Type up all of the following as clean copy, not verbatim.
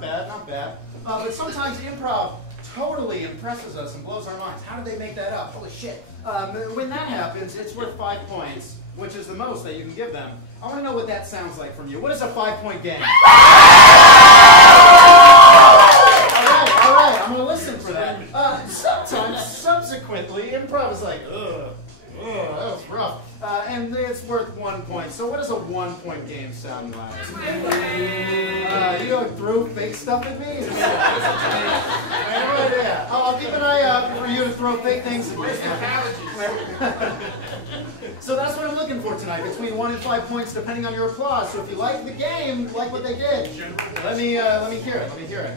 not bad, not bad. But sometimes improv totally impresses us and blows our minds. How did they make that up? Holy shit. When that happens, it's worth 5 points, which is the most that you can give them. I want to know what that sounds like from you. What is a 5-point game? All right, I'm going to listen for that. Sometimes, subsequently, improv is like, ugh, that was rough. And it's worth 1 point. So what does a 1-point game sound like? You don't throw fake stuff at me? I have no idea. I'll keep an eye out for you to throw fake things at me. So that's what I'm looking for tonight, between 1 and 5 points, depending on your applause. So if you like the game, like what they did, let me hear it. Let me hear it.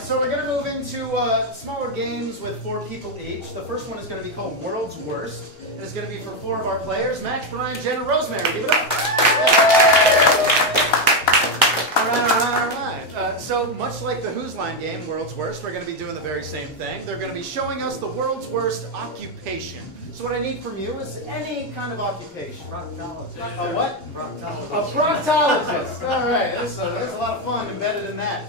So we're going to move into smaller games with 4 people each. The first one is going to be called World's Worst. And it's going to be for 4 of our players: Max, Brian, Jen, and Rosemary. Give it up. All right. So much like the Who's Line game, World's Worst, we're going to be doing the very same thing. They're going to be showing us the world's worst occupation. So what I need from you is any kind of occupation. Proctologist. A what? Proctologist. A proctologist. All right. There's a lot of fun embedded in that.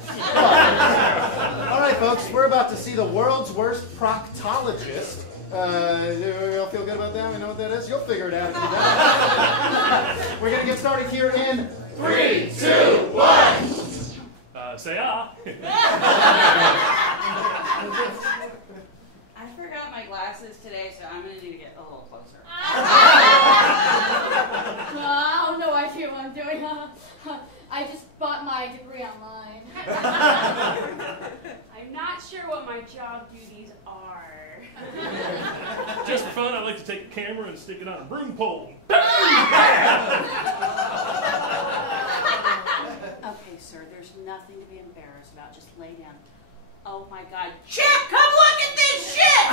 All right, folks. We're about to see the world's worst proctologist. You all feel good about that? We know what that is? You'll figure it out if you don't. We're going to get started here in 3, 2, 1. Say ah. I forgot my glasses today, so I'm going to need to get a little closer. I don't know idea what I'm doing. I just bought my degree online. I'm not sure what my job duties are. Just for fun, I like to take a camera and stick it on a broom pole. Okay, sir, there's nothing to be embarrassed about. Just lay down. Oh my God. Chip, come look at this shit!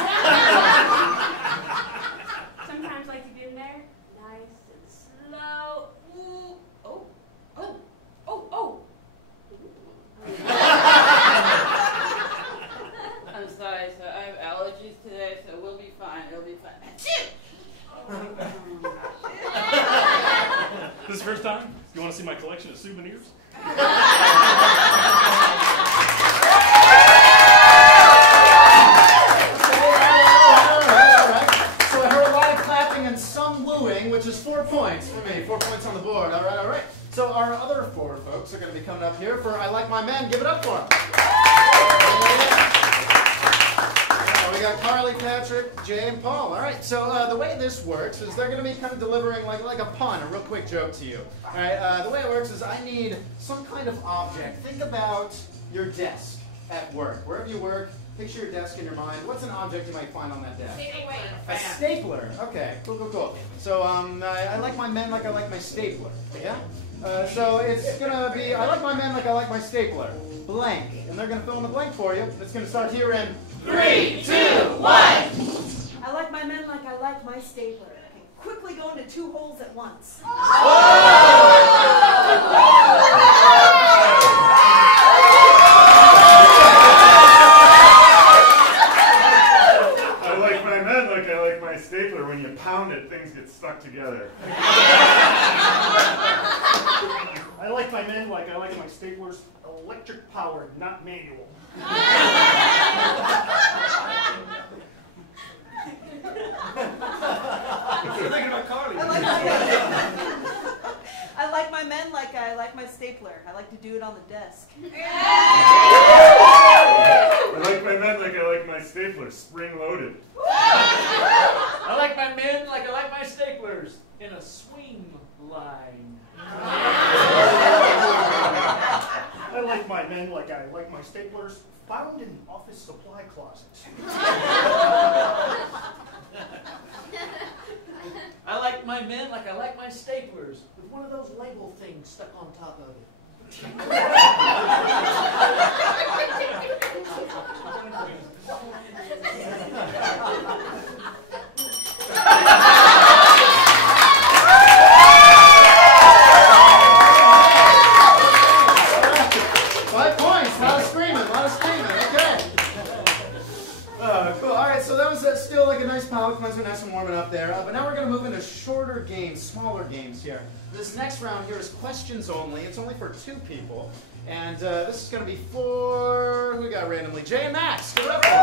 Sometimes like to get in there, nice and slow. Ooh. Oh, oh, oh, oh. I'm sorry, sir. I have allergies today, so we'll be fine. It'll be fine. Chip! This is the first time? You want to see my collection of souvenirs? Which is 4 points for me. 4 points on the board. All right, all right. So our other 4 folks are going to be coming up here for I Like My Men. Give it up for them. We got Carly, Patrick, Jay, and Paul. All right. So the way this works is they're going to be kind of delivering like a pun, a real quick joke to you. All right. The way it works is I need some kind of object. Think about your desk at work. Wherever you work, picture your desk in your mind. What's an object you might find on that desk? A stapler. Okay, cool, cool, cool. So I like my men like I like my stapler. Yeah? So it's going to be, I like my men like I like my stapler. Blank. And they're going to fill in the blank for you. It's going to start here in 3, 2, 1. I like my men like I like my stapler. I can quickly go into 2 holes at once. Stapler, when you pound it, things get stuck together. I like my men like I like my staplers, electric powered, not manual. You're thinking about Carly. I like my men like I like my stapler. I like to do it on the desk. I like my men like I like my stapler, spring-loaded. I like my men like I like my staplers, in a swing line. I like my men like I like my staplers, found in office supply closets. I like my men like I like my staplers, with one of those label things stuck on top of it. 5 points. A lot of screaming. A lot of screaming. Okay. Cool. All right. right, so that was still like a nice palate cleanser, nice and warming up there. But now we're going to move into shorter games, smaller games here. This next round here is questions only. It's only for 2 people. And this is going to be for, who we got randomly? Jay and Max. Give it up for them.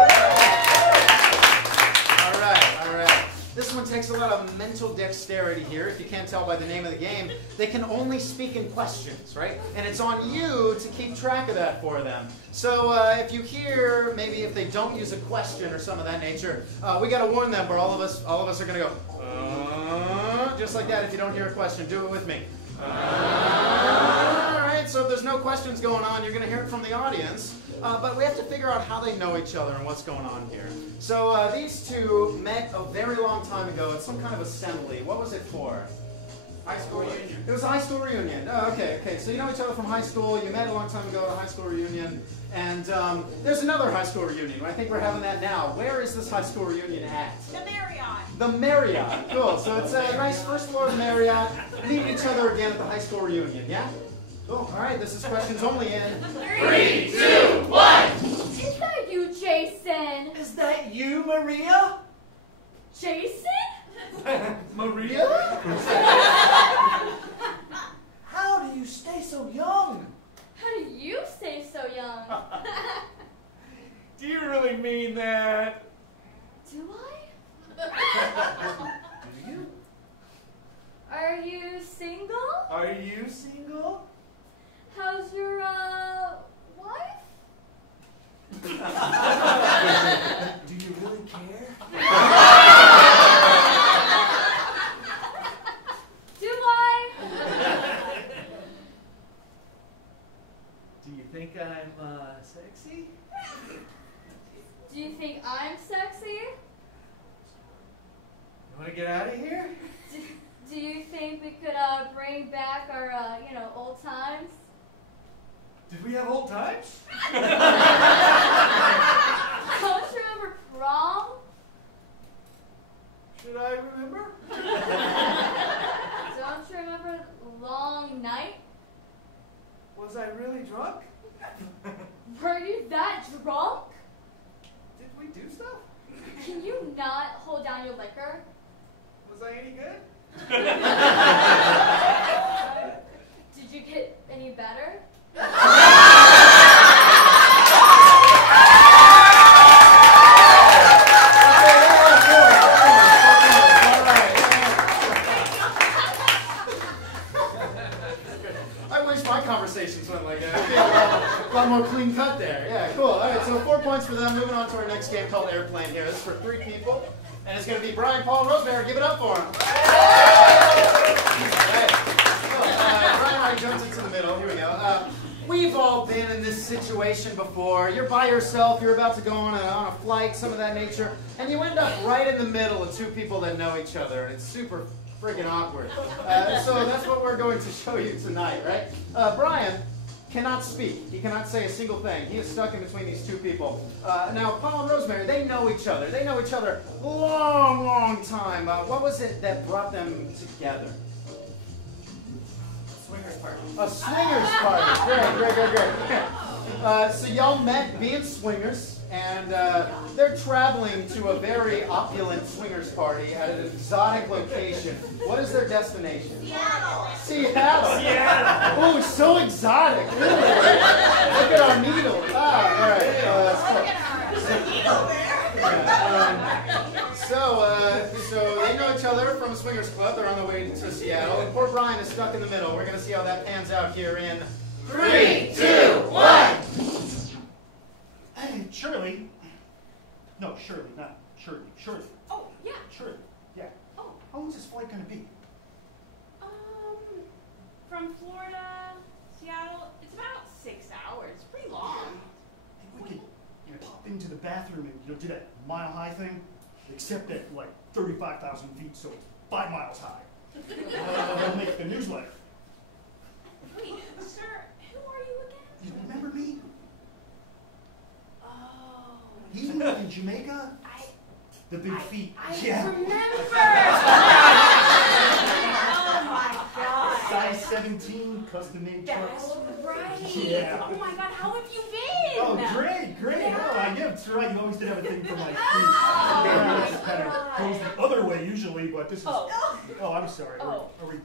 All right, all right. This one takes a lot of mental dexterity here. If you can't tell by the name of the game, they can only speak in questions, right? And it's on you to keep track of that for them. So if you hear, maybe if they don't use a question or some of that nature, we got to warn them, where all of us are going to go, just like that. If you don't hear a question, do it with me. All right, so if there's no questions going on, you're going to hear it from the audience. But we have to figure out how they know each other and what's going on here. So these two met a very long time ago at some kind of assembly. What was it for? High school reunion. It was a high school reunion. Oh, okay. So you know each other from high school. You met a long time ago at a high school reunion. And there's another high school reunion. I think we're having that now. Where is this high school reunion at? The Marriott. The Marriott. Cool. So it's a nice first floor of the Marriott. Meet each other again at the high school reunion. Yeah? Cool. All right. This is questions only in 3, 2, 1. Is that you, Jason? Is that you, Maria? Jason? Maria? How do you stay so young? How do you stay so young? Do you really mean that? Do I? Do you? Are you single? Are you single? How's your, wife? Do you really care? Do I? Do you think I'm, sexy? Do you think I'm sexy? You want to get out of here? Do you think we could, bring back our, old times? Did we have old times? Don't you remember prom? Should I remember? Don't you remember long night? Was I really drunk? Were you that drunk? Did we do stuff? Can you not hold down your liquor? Was I any good? Did you get any better? I wish my conversations went like that. A lot more clean cut there. Yeah, cool. All right, so 4 points for them. Moving on to our next game called Airplane here. This is for 3 people. And it's going to be Brian, Paul, and Rosemary. Give it up for them. Brian already jumped into the middle. Here we go. We've all been in this situation before. You're by yourself. You're about to go on a flight, some of that nature. And you end up right in the middle of 2 people that know each other. And it's super friggin' awkward. So that's what we're going to show you tonight, right? Brian cannot speak. He cannot say a single thing. He is stuck in between these 2 people. Now, Paul and Rosemary, they know each other. They know each other a long, long time. What was it that brought them together? Swingers party. A swingers party. Great. So y'all met being swingers, and they're traveling to a very opulent swingers party at an exotic location. What is their destination? Seattle. Oh, so exotic. Really? Look at our needle. All right. So they know each other from a swingers club. They're on their way to Seattle. And poor Brian is stuck in the middle. We're going to see how that pans out here in 3, 2, 1. Hey, Shirley. No, Shirley, not Shirley. Shirley. Oh, yeah. Shirley. Yeah. Oh. How long's this flight gonna be? From Florida, Seattle, it's about 6 hours. It's pretty long. I think we could pop into the bathroom and do that mile-high thing, except at like 35,000 feet, so it's 5 miles high. That'll make the newsletter. Wait, sir, who are you again? You remember me? Oh. He lived in Jamaica. The big feet. I Yeah. remember. Oh my God. Size 17, custom-made trucks. That's right. Yeah. Oh my God, how have you been? Oh, great. Oh, I give right. You always did have a thing for my feet. It kind of goes the other way usually, but this is. Oh, I'm sorry. Oh. Are we?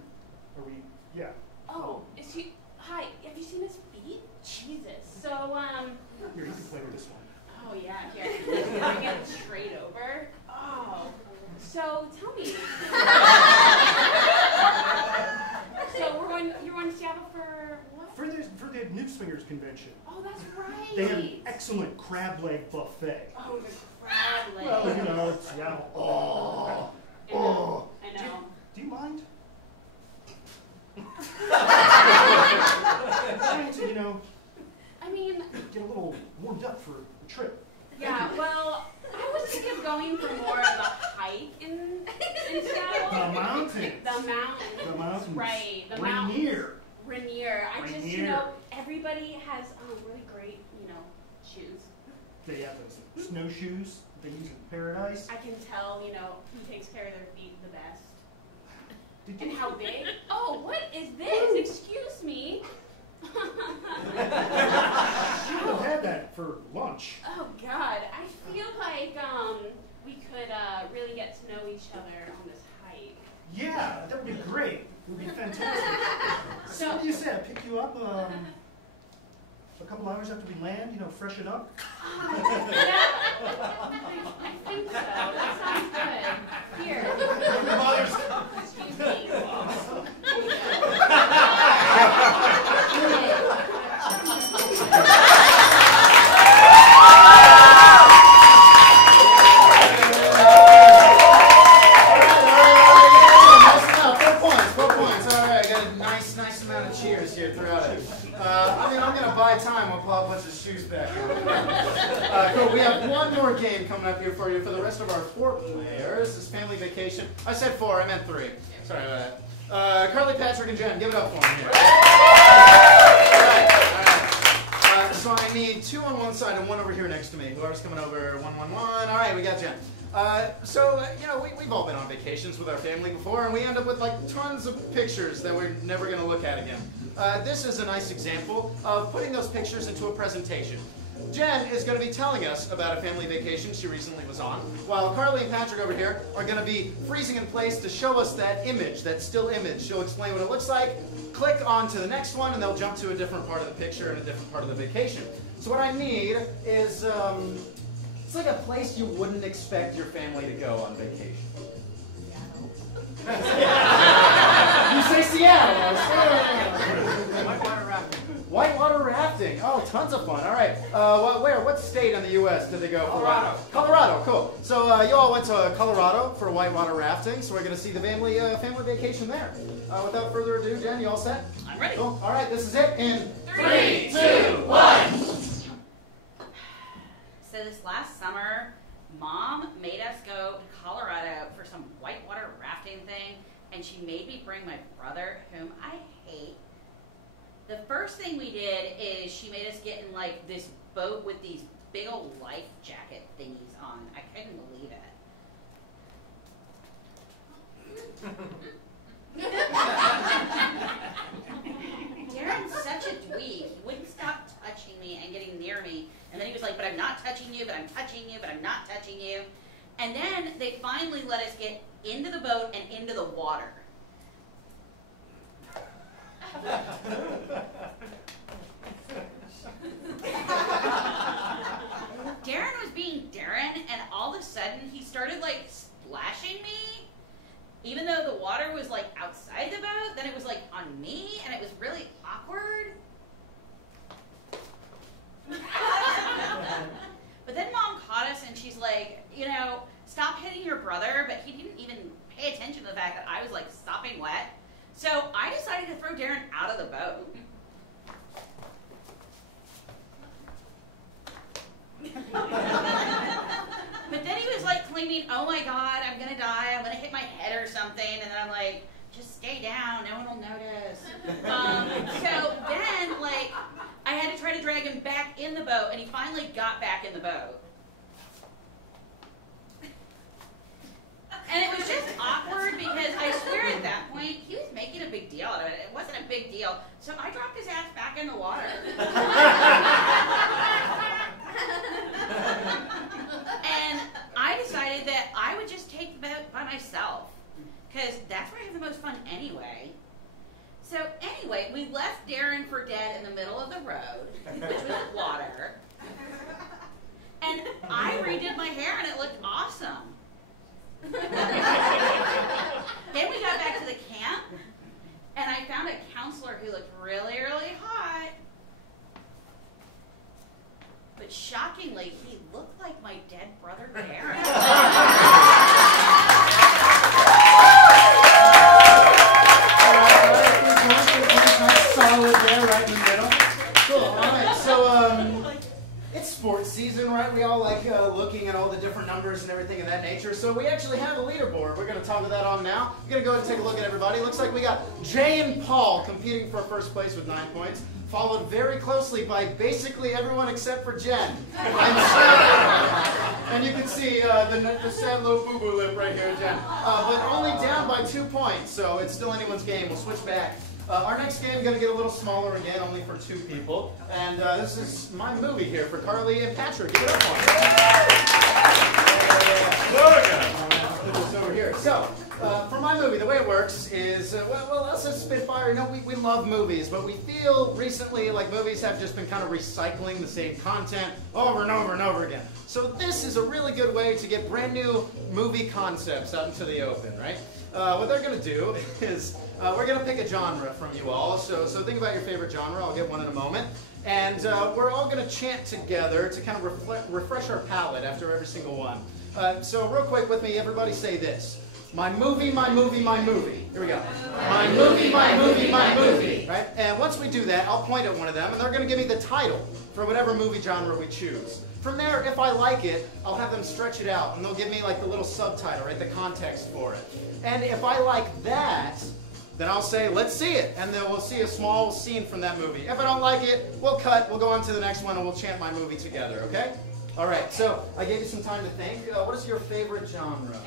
Yeah. Oh, is he? Hi, have you seen his feet? Jesus. So, Here, you can play with this one. Oh yeah, here. Bring it straight over. Oh. So tell me. So you're going to Seattle for what? For the New Swingers convention. Oh, that's right. They have an excellent crab leg buffet. Oh, the crab leg. Well, you know, it's Seattle. Oh. I know. Do you mind? You know, I mean, get a little warmed up for the trip. yeah, well, I was thinking of going for more of a hike in Seattle. The mountains. The mountains. The mountains. Right. The Rainier. Rainier. I just, Rainier. everybody has really great, shoes. They have those snowshoes they use in paradise. I can tell, who takes care of their feet the best. Did And you? how big? Oh, what is this? Excuse me. You would have had that for lunch. Oh God, I feel like we could really get to know each other on this hike. Yeah, that would be great. It would be fantastic. So what do you say? I pick you up a couple hours after we land, freshen up? Yeah, I think so. That sounds good. Here. Excuse me. Time while Paul puts his shoes back on. Cool. We have one more game coming up here for you for the rest of our 4 players. This family vacation. I said 4, I meant 3. Sorry about that. Carly, Patrick, and Jen, give it up for them here. All right. So I need 2 on one side and 1 over here next to me. Whoever's coming over, 1, 1, 1. All right, we got Jen. We've all been on vacations with our family before, and we end up with tons of pictures that we're never going to look at again. This is a nice example of putting those pictures into a presentation. Jen is going to be telling us about a family vacation she recently was on, while Carly and Patrick over here are going to be freezing in place to show us that image, that still image. She'll explain what it looks like, click on to the next one, and they'll jump to a different part of the picture and a different part of the vacation. So what I need is, it's like a place you wouldn't expect your family to go on vacation. You say Seattle. Whitewater rafting. Whitewater rafting. Oh, tons of fun. All right. What state in the U.S. did they go for? Colorado. Cool. So you all went to Colorado for whitewater rafting. So we're going to see the family vacation there. Without further ado, Jen, you all set? I'm ready. Cool. All right. This is it. In 3, 2, 1. So this last summer, Mom made us go to Colorado for some whitewater rafting thing, and she made me bring my brother, whom I hate. The first thing we did is she made us get in this boat with these big old life jacket thingies on. I couldn't believe it. Darren's such a dweeb. He wouldn't stop touching me and getting near me. And then he was like, but I'm not touching you, but I'm touching you, but I'm not touching you. And then they finally let us get into the boat and into the water. Darren was being Darren, and all of a sudden he started splashing me. Even though the water was outside the boat, then it was on me, and it was really awkward. But then Mom caught us, and she's like, stop hitting your brother, but he didn't even pay attention to the fact that I was sopping wet. So I decided to throw Darren out of the boat. But then he was claiming, oh my God, I'm gonna die, I'm gonna hit my head or something, and then I'm like, just stay down, no one will notice. So then I had to try to drag him back in the boat, and he finally got back in the boat. And it was just awkward because I swear at that point, he was making a big deal out of it. It wasn't a big deal. So I dropped his ass back in the water. by myself. Because that's where I have the most fun anyway. So anyway, we left Darren for dead in the middle of the road, which was water. And I redid my hair and it looked awesome. Then we got back to the camp and I found a counselor who looked really, really hot. But shockingly, he looked like my dead brother Darren. Solid there, right in the middle. Cool. All right. So, it's sports season, right? We all like looking at all the different numbers and everything of that nature. So we actually have a leaderboard. We're going to toggle that on now. We're going to go ahead and take a look at everybody. Looks like we got Jay and Paul competing for first place with 9 points, followed very closely by basically everyone except for Jen. And you can see the sad little boo-boo lip right here, Jen. But only down by 2 points, so it's still anyone's game. We'll switch back. Our next game is going to get a little smaller again, only for 2 people. And this is my movie here for Carly and Patrick. Give it up for them. Put this over here. So, for my movie, the way it works is, well, us as Spitfire, you know, we love movies, but we feel recently like movies have just been kind of recycling the same content over and over and over again. So this is a really good way to get brand new movie concepts out into the open, right? What they're going to do is we're going to pick a genre from you all. So think about your favorite genre. I'll get one in a moment. And we're all going to chant together to kind of refresh our palate after every single one. So real quick with me, everybody say this. My movie, my movie, my movie. Here we go. My movie, my movie, my movie. Right? And once we do that, I'll point at one of them, and they're going to give me the title for whatever movie genre we choose. From there, if I like it, I'll have them stretch it out, and they'll give me like the little subtitle, right, the context for it. And if I like that, then I'll say, let's see it, and then we'll see a small scene from that movie. If I don't like it, we'll cut, we'll go on to the next one, and we'll chant my movie together, okay? All right, so I gave you some time to think. What is your favorite genre?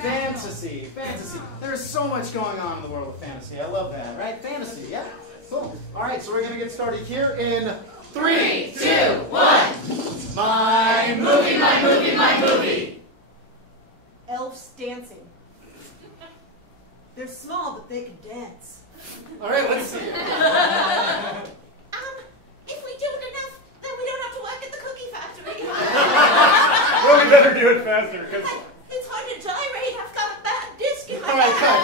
Fantasy. Fantasy. There's so much going on in the world of fantasy. I love that, right? Fantasy, yeah? Cool. All right, so we're going to get started here in 3, 2, 1. My movie, my movie, my movie. Elves dancing. They're small, but they can dance. All right, let's see it. If we do it enough, then we don't have to work at the cookie factory. Well, we better do it faster, because... It's hard to gyrate. I've got a bad disc in my All right, cut.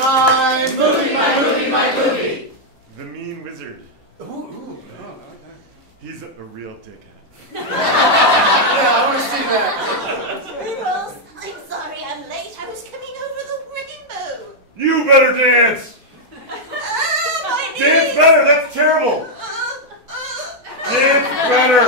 My movie, my movie, my movie. The Mean Wizard. Ooh, ooh. Oh, okay. He's a real dickhead. Yeah, I want to see that. Squirrels, I'm sorry I'm late. I was coming over the rainbow. You better dance! My knees. Dance better, that's terrible! Dance better!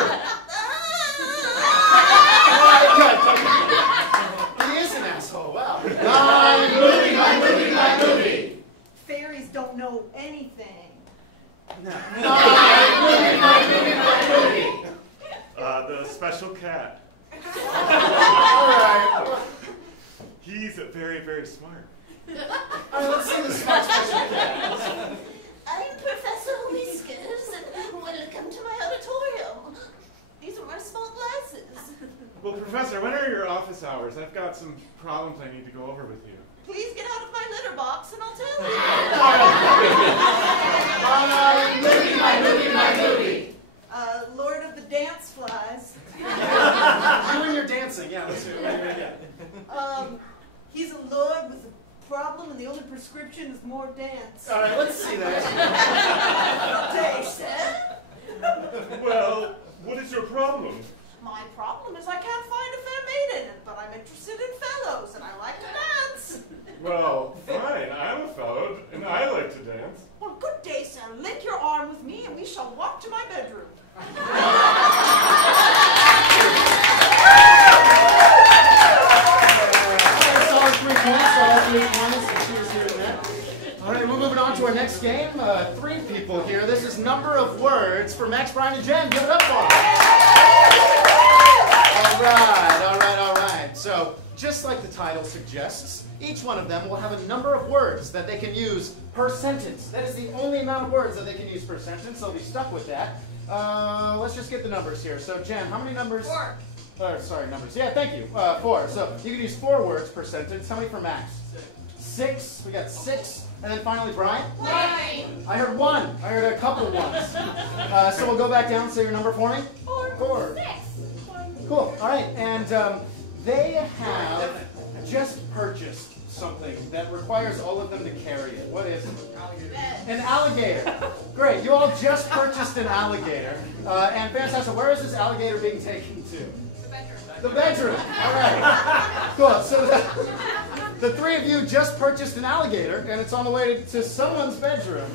He is an asshole, wow. My movie, my movie, my movie. Fairies don't know anything. No. My movie, my movie, my movie. The special cat. Alright. He's very, very smart. Alright, let's see the smart special cat. I'm Professor Whiskers, and welcome to my auditorium. These are my small glasses. Well, Professor, when are your office hours? I've got some problems I need to go over with you. Please get out of my litter box, and I'll tell you. My movie, my movie, my movie. Lord of the Dance Flies. You and your dancing, yeah, let's do it. Yeah. He's a lord with a problem, and the only prescription is more dance. Alright, let's see that. Jason? Well, what is your problem? My problem is I can't find a fair maiden, but I'm interested in fellows, and I like to dance. Well, fine, I'm a fellow, and I like to dance. Well, good day, sir. Link your arm with me, and we shall walk to my bedroom. Solid 3 points, solid 3 points. Cheers here and there. All right, we're moving on to our next game. 3 people here. This is number of words for Max, Brian, and Jen. Give it up for them. All right. So, just like the title suggests, each one of them will have a number of words that they can use per sentence. That is the only amount of words that they can use per sentence, so they'll be stuck with that. Let's just get the numbers here. So, Jen, how many numbers? 4. Sorry, numbers. Yeah, thank you. 4. So you can use 4 words per sentence. How many for Max? 6. We got 6. And then finally, Brian? 9. I heard 1. I heard a couple ones. So we'll go back down and say your number for me. 4. 6. Cool. All right. And they have just purchased something that requires all of them to carry it. What is it? An alligator. Great. You all just purchased an alligator. And fantastic. Where is this alligator being taken to? The bedroom. The bedroom. All right. Cool. So the 3 of you just purchased an alligator, and it's on the way to someone's bedroom.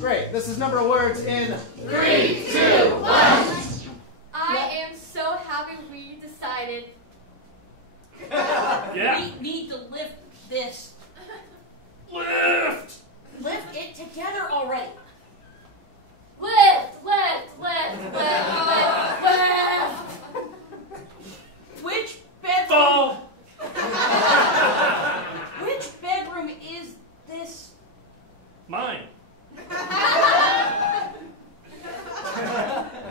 Great. This is number of words in 3, 2, 1. I am so happy we decided. Yeah. We need to lift this. Lift! Lift it together already. Lift. Which bedroom? Fall! Which bedroom is this? Mine.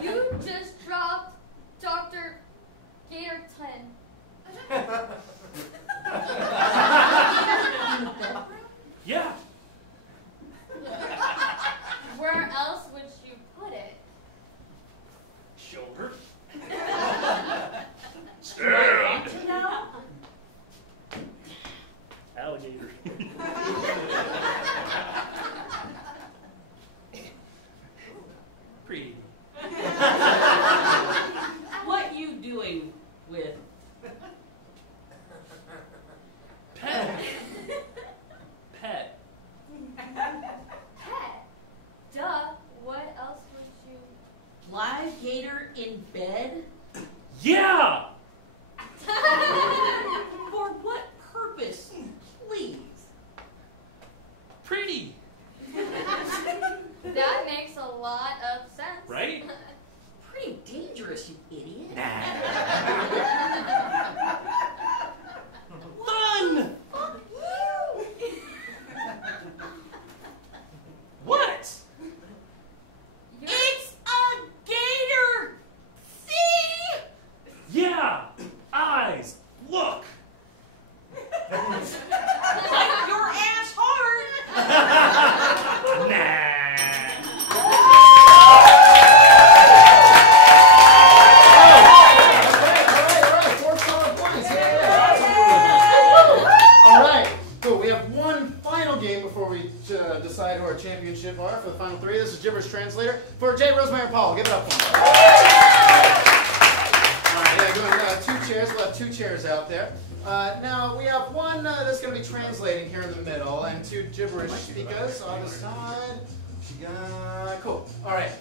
You just dropped Dr. Gatorton. Yeah. Where else would you put it? Shoulder. Want to know? Alligator. Pretty. What you doing with? Pet. Pet. Pet. Duh. What else would you? Live gator in bed? Yeah! For what purpose? Please. Pretty. That makes a lot of sense. Right? Pretty dangerous, you idiot. Fun! Fuck you! What? It's a gator! See? Yeah! Eyes! Look! Bite your ass hard! Nah! All right. 4 solid points. All right. Cool. We have one final game before we decide who our championship are for the final 3. This is Gibberish Translator for Jay, Rosemary, and Paul. Give it up for them. All right. Yeah, going 2 chairs. We'll have 2 chairs out there. Now we have one that's going to be translating here in the middle, and 2 gibberish speakers on the side. Cool. All right.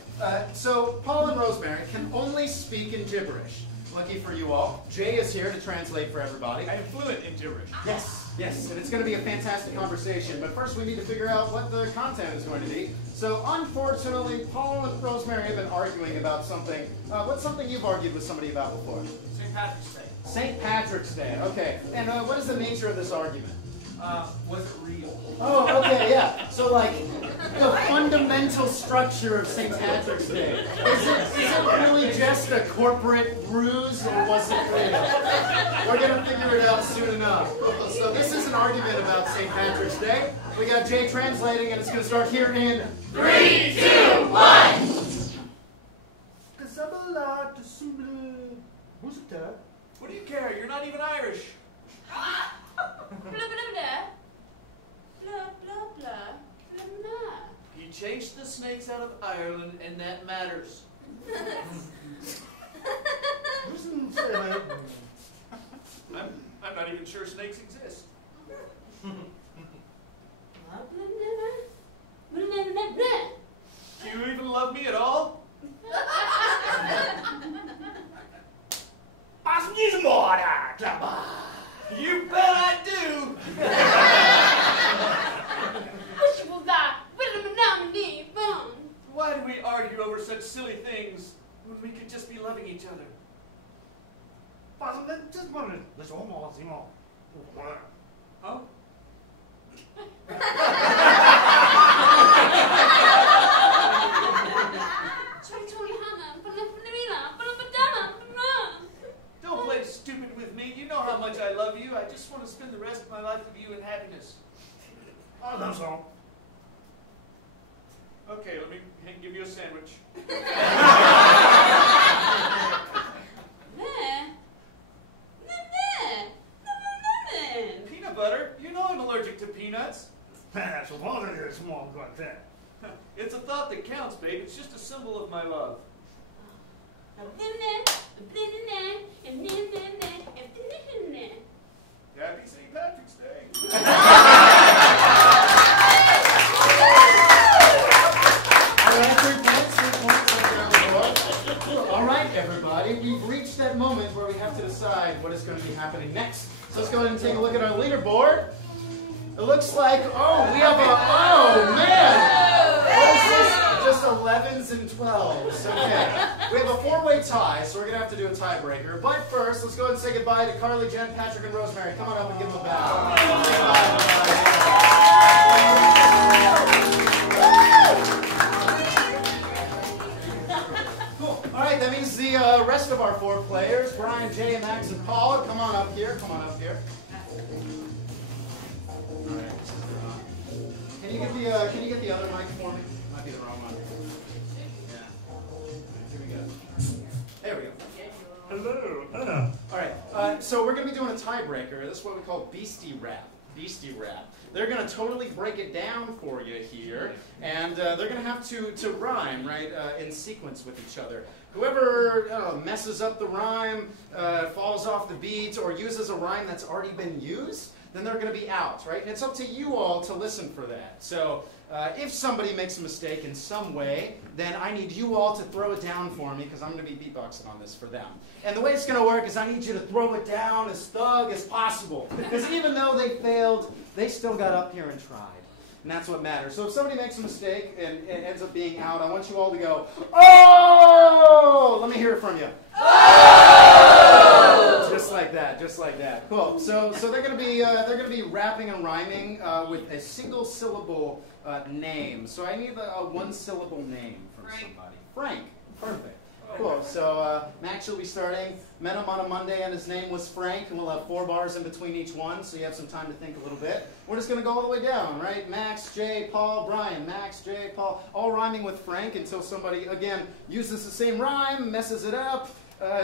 So Paul and Rosemary can only speak in gibberish. Lucky for you all, Jay is here to translate for everybody. I am fluent in gibberish. Yes, and it's going to be a fantastic conversation. But first, we need to figure out what the content is going to be. So, unfortunately, Paul and Rosemary have been arguing about something. What's something you've argued with somebody about before? St. Patrick's Day. St. Patrick's Day. Okay. And what is the nature of this argument? Was it real? Oh, okay, yeah. So, like, the fundamental structure of St. Patrick's Day. Is it really just a corporate ruse, or was it real? We're going to figure it out soon enough. So this is an argument about St. Patrick's Day. We got Jay translating, and it's going to start here in 3, 2, 1! What do you care? You're not even Irish. Blah, blah, blah. Blah, blah, blah. Blah, blah. He chased the snakes out of Ireland, and that matters. I'm not even sure snakes exist. Blah, blah, blah. Blah, blah, blah, blah. Do you even love me at all? You bet I do! Why do we argue over such silly things when we could just be loving each other? Huh? health of you and happiness. Oh, that's all. Okay, let me give you a sandwich. Peanut butter? You know I'm allergic to peanuts. That's a lot of your small like that. It's a thought that counts, babe. It's just a symbol of my love. Happy St. Patrick's Day. All right, 3 points. All right, everybody. We've reached that moment where we have to decide what is going to be happening next. So let's go ahead and take a look at our leaderboard. It looks like, we have oh man! What is this? Just 11s and 12s. Okay. We have a 4-way tie, so we're going to have to do a tiebreaker. But first, let's go ahead and say goodbye to Carly, Jen, Patrick, and Rosemary. Come on up and give them a bow. Cool. All right, that means the rest of our 4 players, Brian, Jay, Max, and Paul, come on up here. Come on up here. Can you get the other mic for me? Might be the wrong one. Yeah. Here we go. There we go. Hello. All right. So we're going to be doing a tiebreaker. This is what we call Beastie Rap. Beastie Rap. They're going to totally break it down for you here, and they're going to have to rhyme right in sequence with each other. Whoever messes up the rhyme, falls off the beat, or uses a rhyme that's already been used, then they're going to be out, right? And it's up to you all to listen for that. So if somebody makes a mistake in some way, then I need you all to throw it down for me, because I'm going to be beatboxing on this for them. And the way it's going to work is I need you to throw it down as thug as possible. Because even though they failed, they still got up here and tried. And that's what matters. So if somebody makes a mistake and it ends up being out, I want you all to go, oh! Let me hear it from you. Oh! Just like that, just like that. Cool. So they're gonna be rapping and rhyming with a single syllable name. So I need a 1-syllable name from somebody. Frank. Perfect. Cool. So Max will be starting. Met him on a Monday and his name was Frank, and we'll have 4 bars in between each one, so you have some time to think a little bit. We're just going to go all the way down, right? Max, Jay, Paul, Brian. Max, Jay, Paul. All rhyming with Frank until somebody, again, uses the same rhyme, messes it up,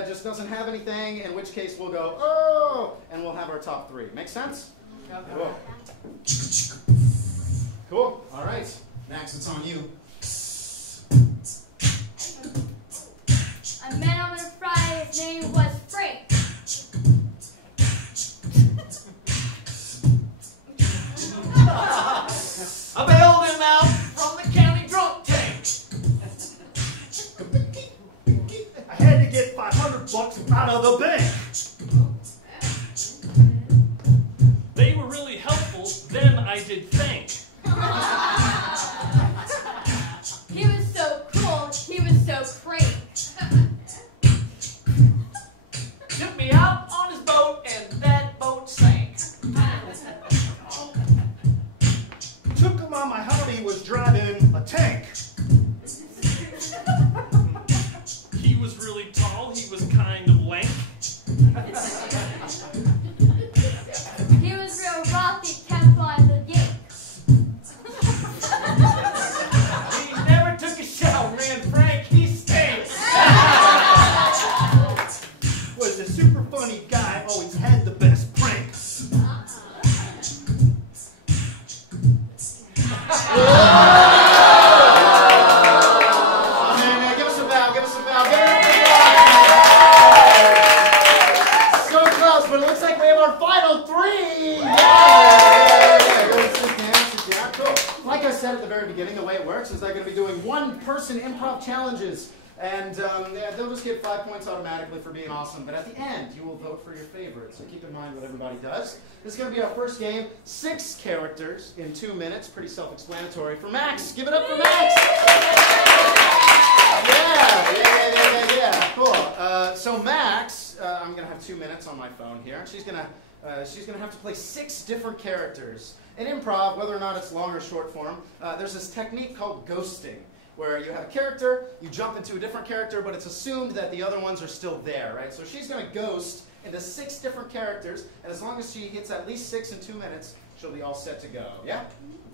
just doesn't have anything, in which case we'll go, oh, and we'll have our top 3. Make sense? Cool. Cool. All right. Max, it's on you. I met him on a Friday, his name was Frank. I bailed him out from the county drunk tank. I had to get $500 out of the bank. They were really helpful, them I did thank. He was so cool, he was so great. Took me out on his boat and that boat sank. Took him on my howdy, was driving a tank. He was really tall, he was kind of lank. He was real rough, he kept on the yanks. He never took a shower, man. Frank, he stinks. Was a super funny guy, always had the best pranks. Give us a bow, give us a bow. So close, but it looks like we have our final 3. Yeah. Go sit down. Cool. Like I said at the very beginning, the way it works is they're going to be doing 1-person improv challenges. And they'll just get 5 points automatically for being awesome. But at the end, you will vote for your favorite. So keep in mind what everybody does. This is going to be our first game. 6 characters in 2 minutes. Pretty self-explanatory. For Max. Give it up for Max. Yeah. Cool. So Max, I'm going to have 2 minutes on my phone here. She's going to have to play 6 different characters. In improv, whether or not it's long or short form, there's this technique called ghosting, where you have a character, you jump into a different character, but it's assumed that the other ones are still there, right? So she's going to ghost into 6 different characters, and as long as she hits at least 6 in 2 minutes, she'll be all set to go. Yeah?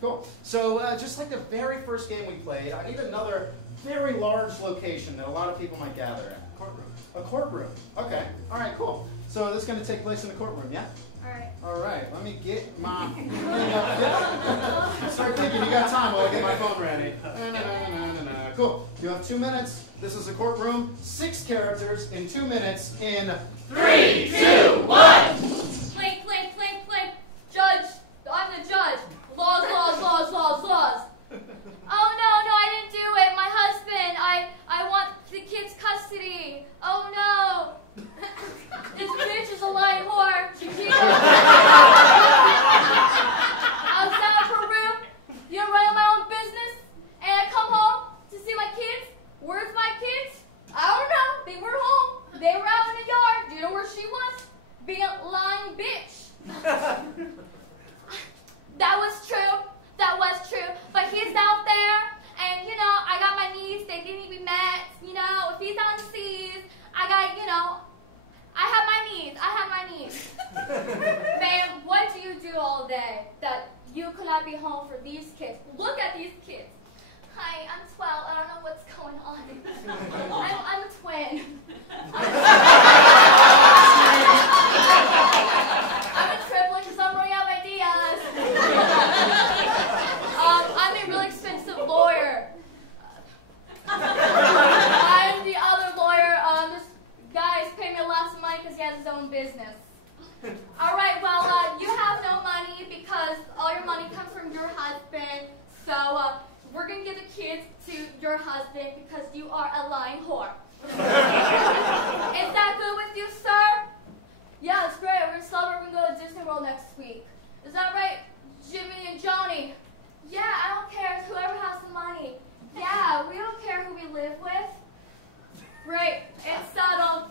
Cool. So just like the very first game we played, I need another very large location that a lot of people might gather at. Courtroom. A courtroom. Okay. All right, cool. So this is going to take place in the courtroom, yeah? All right. All right. Let me get my thing up here. Start thinking. You got time while I get my phone ready. Cool. You have 2 minutes. This is a courtroom. 6 characters in 2 minutes in 3, 2, 1. Clink, clink, clink, clink. Judge. I'm the judge. Laws, laws, laws, laws, laws. Oh, no, I didn't do it. My husband. I want the kid's custody. Oh, no. This bitch is a lying whore. She keeps I was down in Peru, running my own business, and I come home to see my kids. Where's my kids? I don't know. They were home. They were out in the yard. Do you know where she was? Being a lying bitch. That was true. That was true. But he's out there, and, I got my needs. They need to be met. If he's on the seas, I got, I have my needs. I have my needs. Man, what do you do all day that you could not be home for these kids? Look at these kids. Hi, I'm 12. I don't know what's going on. I'm a twin. I'm a triplet because I'm running out of ideas. I'm a really expensive lawyer. I'm the other lawyer. This guy's paying me lots of money because he has his own business. All right, well, you have no money because all your money comes from your husband. So we're going to give the kids to your husband because you are a lying whore. Is that good with you, sir? Yeah, it's great. We're going to celebrate. We're going to go to Disney World next week. Is that right, Jimmy and Joni? Yeah, I don't care. It's whoever has the money. Yeah, we don't care who we live with. Great. It's settled.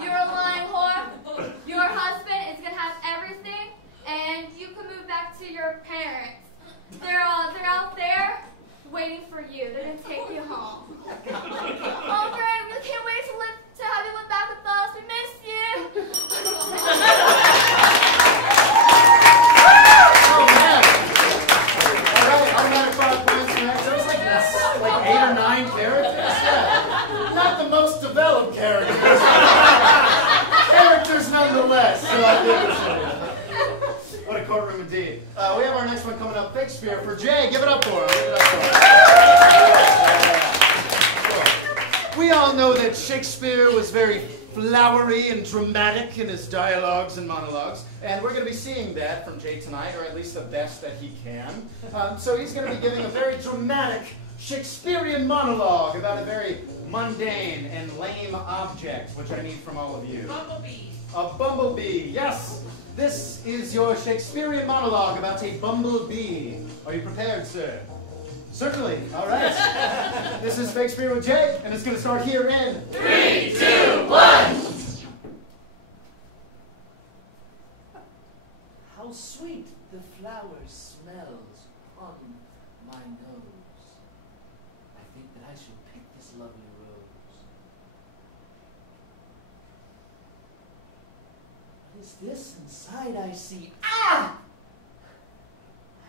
You're a lying whore. Your husband is going to have everything, and you can move back to your parents. They're out there waiting for you. They're going to take you home. Oh, great. We can't wait to have you live back with us. We miss you. Oh, man. All right, automatic 5 points for that. That was like 8 or 9 characters. Yeah. Not the most developed characters. Characters nonetheless. So I think it's what a courtroom indeed. We have our next one coming up, Shakespeare, for Jay. Give it up for him. Give it up for him. We all know that Shakespeare was very flowery and dramatic in his dialogues and monologues, and we're going to be seeing that from Jay tonight, or at least the best that he can. So he's going to be giving a very dramatic Shakespearean monologue about a very mundane and lame object, which I need from all of you. Bumblebee. A bumblebee, yes. This is your Shakespearean monologue about a bumblebee. Are you prepared, sir? Certainly. All right. This is Shakespeare with Jay, and it's going to start here in 3, 2, 1. How sweet the flower smells on my nose. I think that I should pick this lovely rose. What is this inside I see? Ah!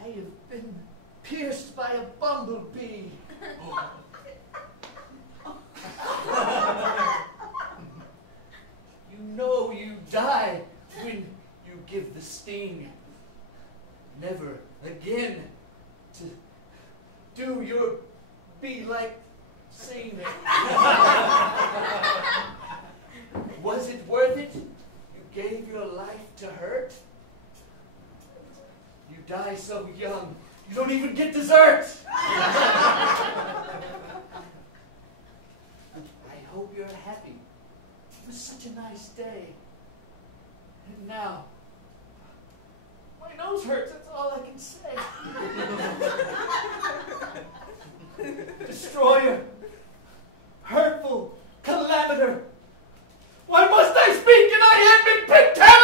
I have been pierced by a bumblebee. You know you die when you give the sting. Never again to do your bee-like sing. Was it worth it? You gave your life to hurt? You die so young, you don't even get dessert! I hope you're happy. It was such a nice day. And now, my nose hurts, that's all I can say. Destroyer, hurtful, calamitor. Why must I speak and I have been pictameter?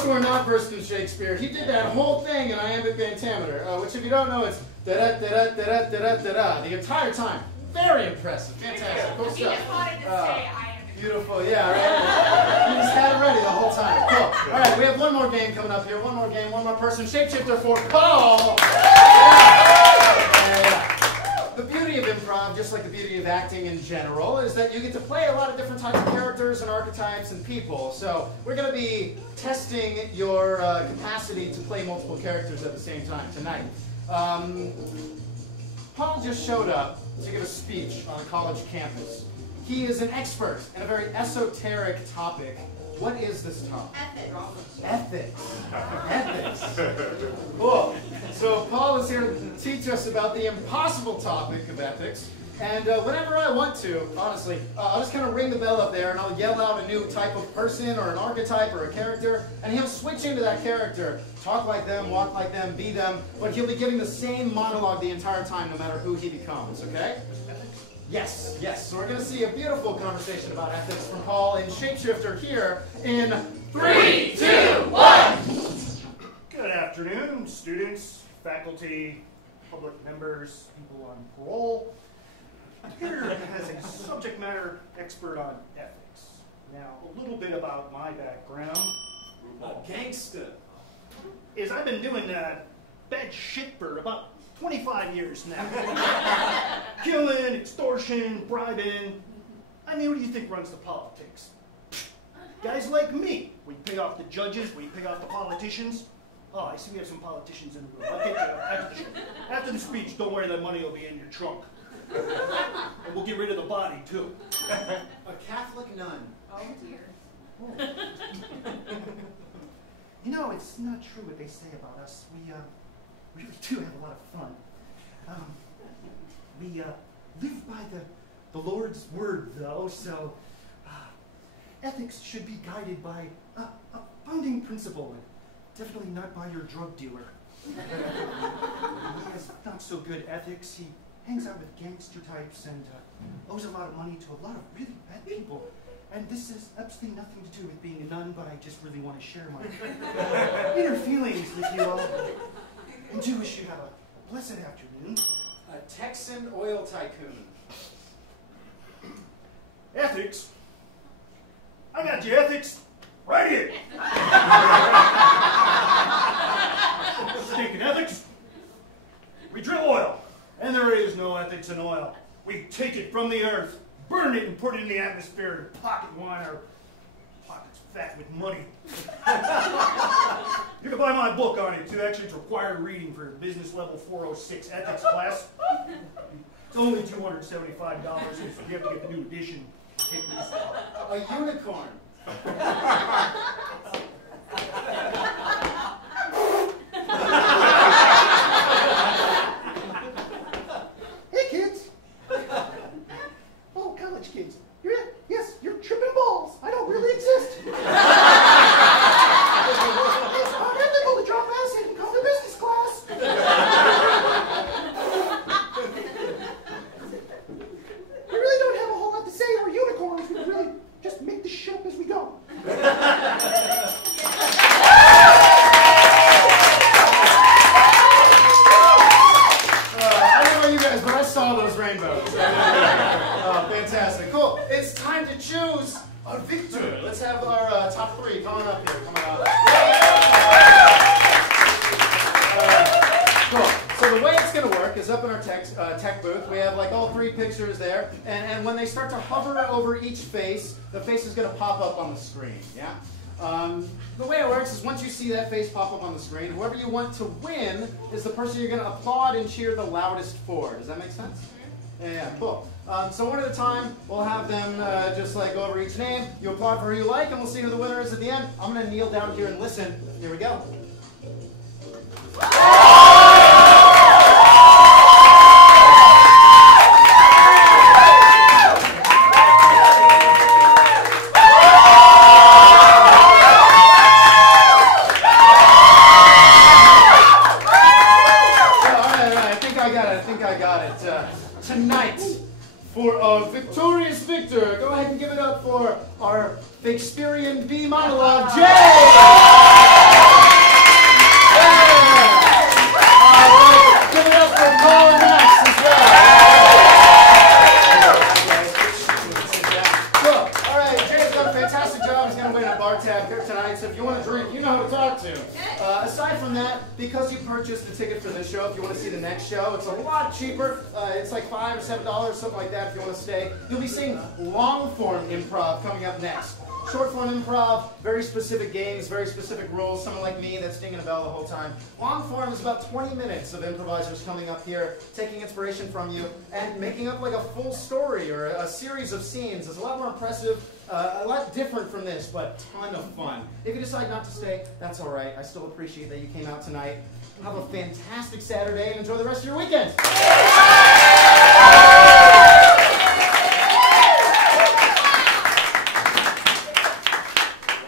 Who are not versed in Shakespeare. He did that whole thing in iambic pentameter, which if you don't know, it's da-da-da-da-da-da-da-da-da the entire time. Very impressive. Fantastic. Cool He stuff. just wanted to say I am. Beautiful, yeah, right? You just had it ready the whole time. Cool. All right, we have one more game coming up here. One more game, one more person. Shapeshifter for Paul. Yeah. The beauty of improv, just like the beauty of acting in general, is that you get to play a lot of different types of characters and archetypes and people. So we're going to be testing your capacity to play multiple characters at the same time tonight. Paul just showed up to give a speech on a college campus. He is an expert in a very esoteric topic. What is this topic? Ethics. Ethics. Ethics. Cool. So Paul is here to teach us about the impossible topic of ethics. And whenever I want to, honestly, I'll just kind of ring the bell up there and I'll yell out a new type of person or an archetype or a character, and he'll switch into that character, talk like them, walk like them, be them, but he'll be giving the same monologue the entire time no matter who he becomes, okay? Yes, yes. So we're going to see a beautiful conversation about ethics from Paul in Shapeshifter here in 3, 2, 1. Good afternoon, students, faculty, public members, people on parole. I'm here as a subject matter expert on ethics. Now, a little bit about my background. Gangster. Is I've been doing bad shit for about 25 years now. Killing, extortion, bribing. I mean, what do you think runs the politics? Guys like me. We pay off the judges, we pay off the politicians. Oh, I see we have some politicians in the room. I'll get you after the show. After the speech, don't worry, that money will be in your trunk. And we'll get rid of the body, too. A Catholic nun. Oh dear. You know, it's not true what they say about us. We really do have a lot of fun. We live by the Lord's word, though, so ethics should be guided by a founding principle, and definitely not by your drug dealer. He has not so good ethics. He hangs out with gangster types and owes a lot of money to a lot of really bad people. And this has absolutely nothing to do with being a nun, but I just really want to share my inner feelings with you all. And do wish you have a blessed afternoon. A Texan oil tycoon. Ethics? I got your ethics right here. Speaking ethics, we drill oil, and there is no ethics in oil. We take it from the earth, burn it, and put it in the atmosphere, and pocket wine our pockets fat with money. You can buy my book on it, too. Actually, it's required reading for business level 406 ethics class. It's only $275 if you have to get the new edition. A unicorn. Hey, kids. Oh, college kids. Yes, you're tripping balls. I don't really exist. I'm able to drop acid and come to business class. We really don't have a whole lot to say. We're unicorns. We really just make this shit up as we go. I don't know about you guys, but I saw those rainbows. Oh, fantastic. Cool. It's time to choose a victor. Let's have our top three. Come on up here. Come on up. Cool. So the way it's going to work is up in our tech booth, we have like all three pictures there, and when they start to hover over each face, the face is going to pop up on the screen, yeah? The way it works is once you see that face pop up on the screen, whoever you want to win is the person you're going to applaud and cheer the loudest for. Does that make sense? Yeah, cool. So one at a time, we'll have them just like go over each name. You applaud for who you like, and we'll see who the winner is at the end. I'm going to kneel down here and listen. Here we go. Tonight, for a victorious victor, go ahead and give it up for our Shakespearean B monologue, Jay! Aside from that, because you purchased a ticket for this show, if you want to see the next show, it's a lot cheaper. It's like $5 or $7, something like that if you want to stay. You'll be seeing long-form improv coming up next. Short-form improv, very specific games, very specific rules. Someone like me that's dinging a bell the whole time. Long-form is about 20 minutes of improvisers coming up here, taking inspiration from you, and making up like a full story or a series of scenes. It's a lot more impressive, a lot different from this, but a ton of fun. If you decide not to stay, that's all right. I still appreciate that you came out tonight. Have a fantastic Saturday and enjoy the rest of your weekend.